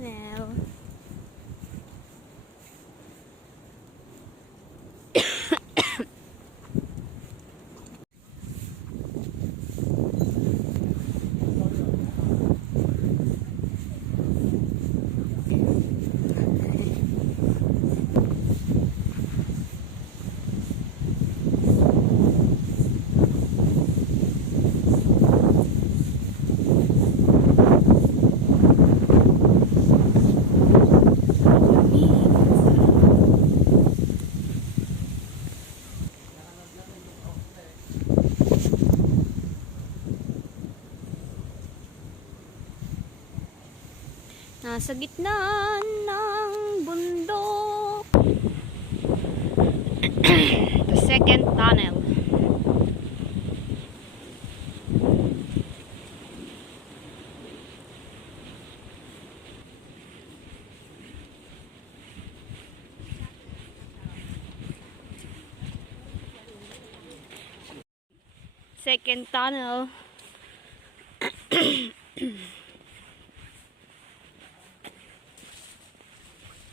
tunnel. Nasa gitna ng bundok. The second tunnel. Second tunnel.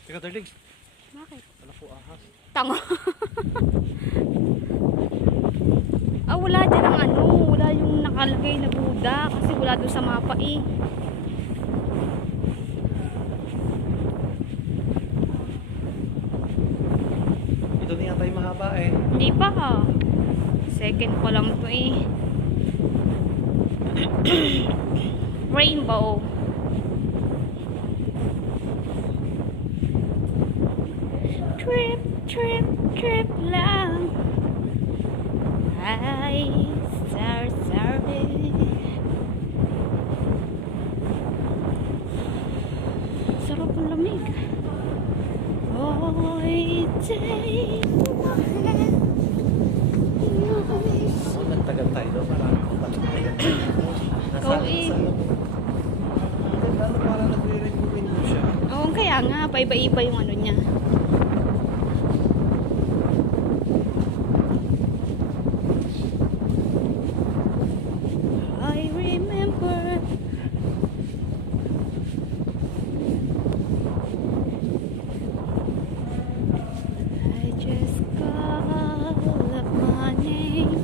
Teka, darling. Bakit? Wala po ahas. Tango. Wala dyan ang ano. Wala yung nakalagay na Buddha. Kasi wala doon sa mapa eh. Ito na yata yung mahaba eh. Hindi pa ha. Second pa lang to eh. Rainbow. Trip, trip, trip lang. Ay, sorry. Sarap ng lamig. Oy, take my hand. Nagtagal tayo doon. Marami kong balik tayo. Ikaw eh. Lalo parang nagre-recommend mo siya. Oo, kaya nga. Paiba-iba yung ano niya. I remember. I just call up my name,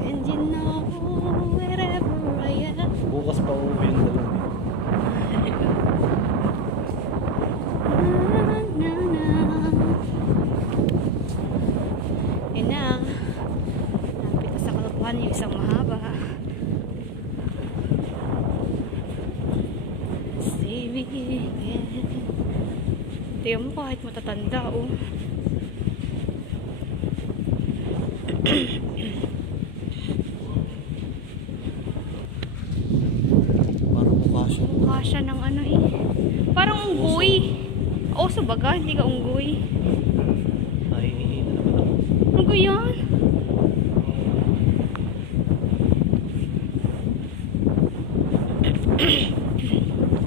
and you know wherever I am. Bukas pa uuwi yung dalawang eh. Na, na, na. Yun na. Napit na sa kalokohan yung isang mahaba. Saving it. Tingnan mo kahit matatanda oh. Parang mukha siya. Mukha siya ng ano eh. Parang unggoy. Oso baga, hindi ka unggoy. Ay, hihina naman ako. Unggoy yan.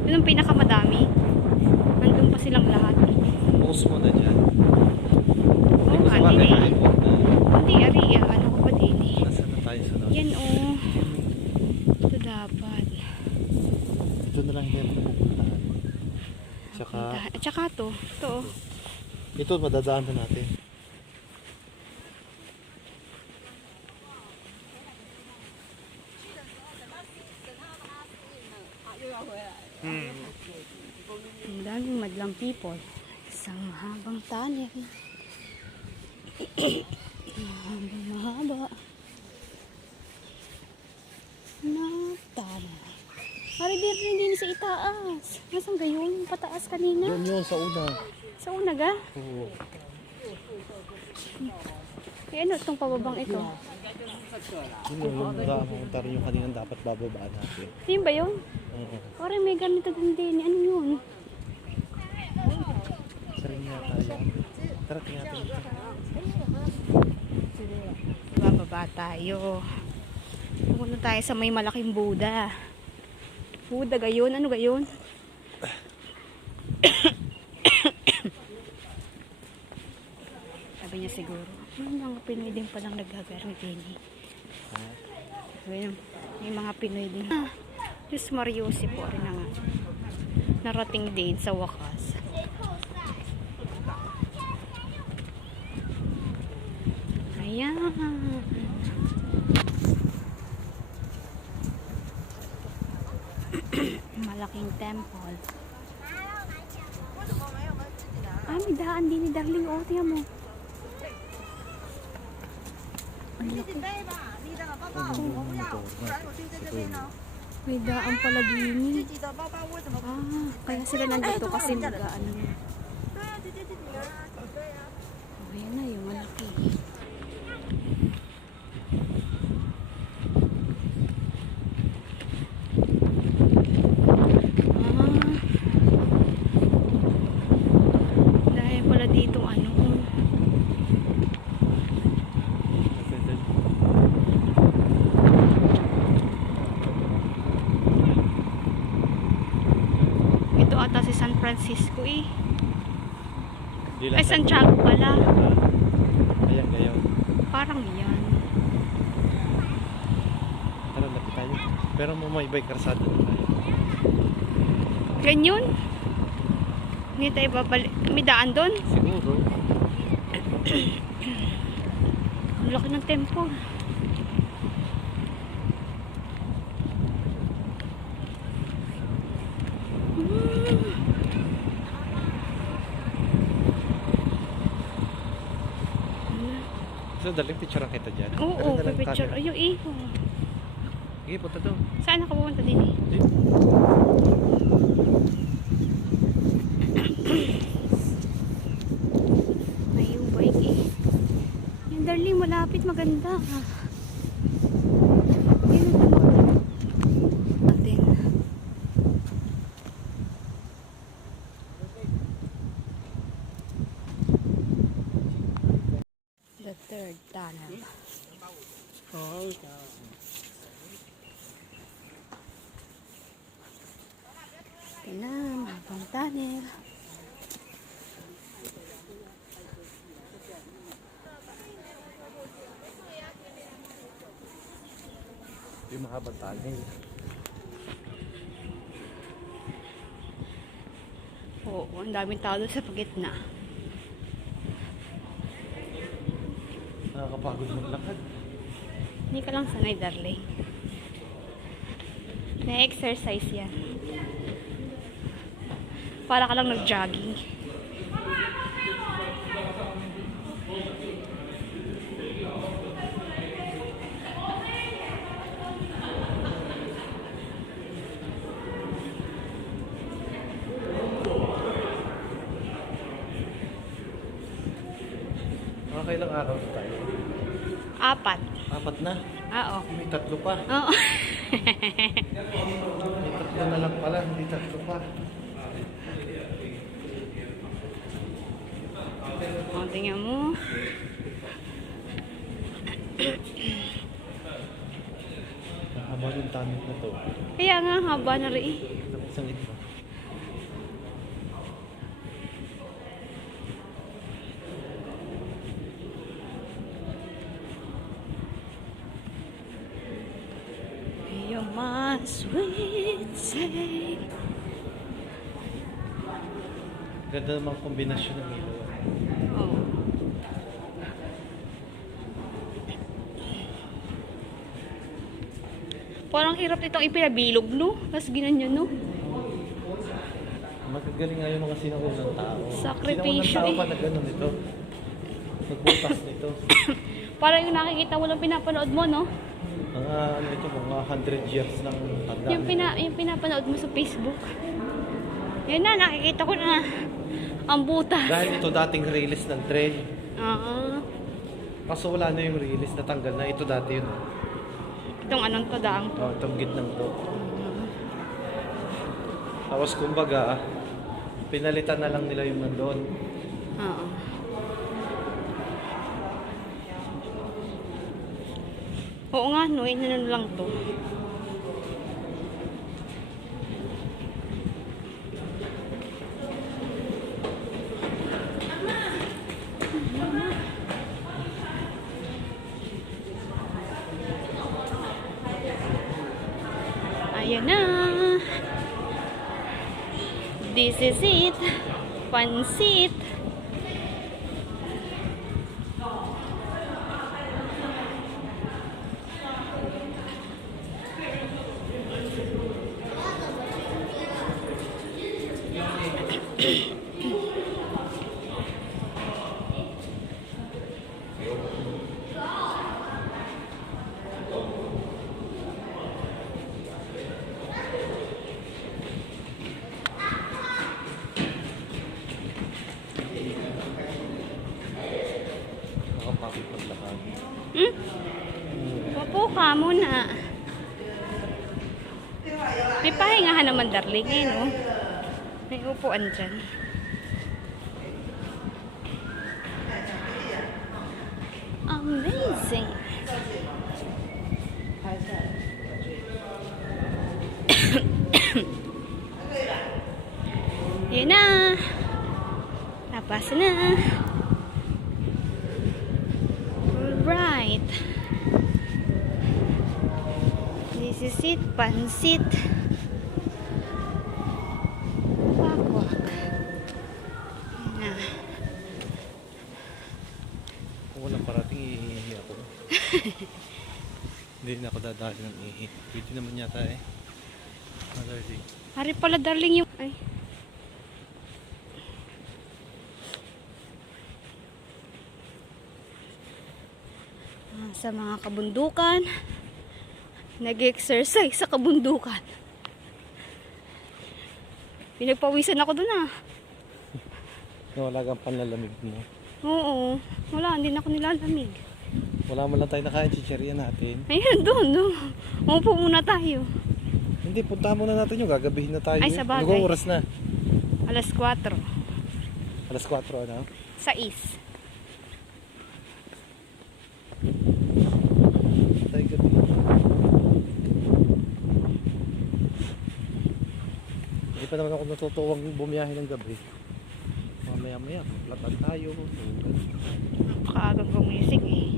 Yun ang pinakamadami. Nandun pa silang lahat. Post mo na dyan. Oo nga, hindi eh. Hindi, ari. Ano ko ba din eh. Nasaan na tayo sa Yan oh. Ito dapat. Ito na lang yan pupuntahan. Tsaka, At saka to. Ito oh. ito madadaan na natin. Ang daming madlang people. Isang mahabang tunnel. Mahaba. Na tunnel. Pari din sa itaas. Nasaan gayon? Pataas kanina. Doon yun sa una. Sa una ga? Oo. Eh ano itong pababang ito? Yun yung pumunta rin yung kaninang dapat bababaan natin. Yun ba yun? Oo. Pari may ganito din. Ano yun? Tara nga tayo. Tara tingnan natin. Bababa tayo. Pupunta tayo sa may malaking Buddha. Buddha gayon? Ano gayon? Sabi niya siguro. Mga Pinoy din palang naghagarmi din eh. May mga Pinoy din. Diyos Mariosi po rin na nga. Narating din sa wakas. Ayan. Malaking temple. Ah, may daan din ni Darling. O, tiyan mo. Ang laki. May daan pala din. Ah, kaya sila nandito kasi mag-ano. Oh, yan na yung malaki. Dahil pala dito ano. Ito ata si San Francisco eh. Ay, Santiago pala. Ayan, gayon. Parang yan. Tara, lapit tayo. Pero may karsada na tayo. Ganyan? Hindi tayo babalik. May daan doon? Siguro. Ang laki ng tempo. So, daling picture kita dyan. Oo, Dala-dalang picture. camera. Ayun eh. Sige, punta doon. Saan ako pupunta din eh? May yung bike eh. Yung darling, malapit, maganda. Ayun, natin. The third tunnel. Ito na, mga tunnel. Yung mahabang tunnel. Oo, ang daming tao doon sa pagitna. Nakakapagod maglakad. Hindi ka lang sanay, darling. Na-exercise yan. Para ka lang nag-jogging. Mga kailang araw na tayo? 4. 4 na. Oo. May 3 pa. Oo. May 3 na lang pala, hindi 3 pa. O, tingnan mo. Mahaba yung tunnel na to. Kaya nga, haba na rin. Isang ito. You're my sweet say. Ganda namang kombinasyon ng ilaw. Oh. Parang hirap itong ipinabilog, no? Tapos ginanyan, no? Magagaling nga yung mga sinaunang tao. Sakripisyo Sinaunang tao eh. pa na gano'n ito. Nagbutas nito. Parang yung nakikita mo lang pinapanood mo, no? Mga ano ito, mga 100 years ng tanda. Yung pinapanood mo sa Facebook. Yan na, nakikita ko na. Ang butas. Dahil ito dating release ng train. Oo. Kaso wala na yung release, natanggal na. Ito dati yun. Itong anong to, daang to. Oh, itong gitnang to. Tapos kumbaga, pinalitan na lang nila yung nandun. Oo. Oo nga, no? Inanon lang to. Ayan na. This is it. Pansit. Nakapakit paglakad. Hmm? Upo ka muna. May pahingahan naman, darling. Eh, no? May upuan dyan. Amazing. Yan na. Tapos na. Alright. This is it. Pansit. Wakwak. Yan na. Kung walang parating, ihihi ako. Hindi na ako dadali ng ihi. Pwede naman yata eh. Another day. Hari pala, darling, yung... Ay. Sa mga kabundukan. Nag-exercise sa kabundukan. Pinagpawisan ako dun ah. Wala kang panlalamig mo. Oo. Wala, hindi na ako nilalamig. Wala mo lang tayo nakain, chichirya natin. Ayun, doon. Umupo muna tayo. Hindi, punta muna natin yung gagabihin na tayo. Ay, eh. sa bagay. Anong oras na? Alas 4. Alas 4 ano? Sa is. Tayo gabi. Hindi pa naman ako natutuwang bumiyahe ng gabi. Mamaya-maya, platan tayo. Napakaagang gumising eh.